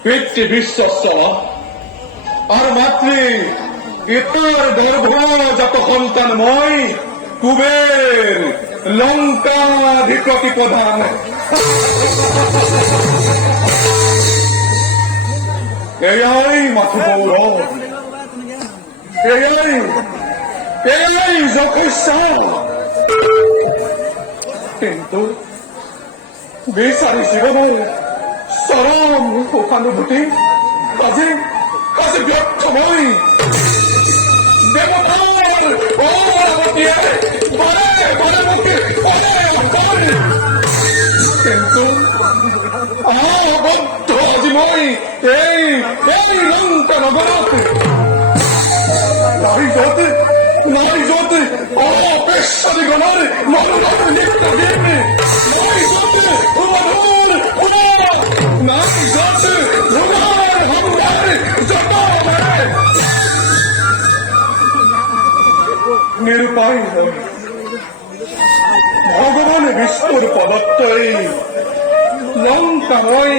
পিতৃ বিশ্বস্ত আর মাতৃ ইতর গর্ভজাত সন্তানময় কুবের লঙ্কাধিপতি প্রধান এয়াই মাথু গৌরব এয়াই যথেষ্ট কিন্তু বিচারী জীবনের চরম সুখানুভূতি আজি আজি ব্যৰ্থময় দেৱতাৰ অমৰাৱতীয়ে বাৰে বাৰে মুখে কিন্তু বদ্ধ আজি মই এই লংকা নগৰত নাৰী যত অপেক্ষাদিগণৰ মনোহৰ নৃত্য দিনে নাৰী যত মধুৰ নাৰী যত হুমাৰ হংগাৰ যত নিরুপায় ভগবান বিষ্ণুর প্রদত্ত এই লঙ্কাময়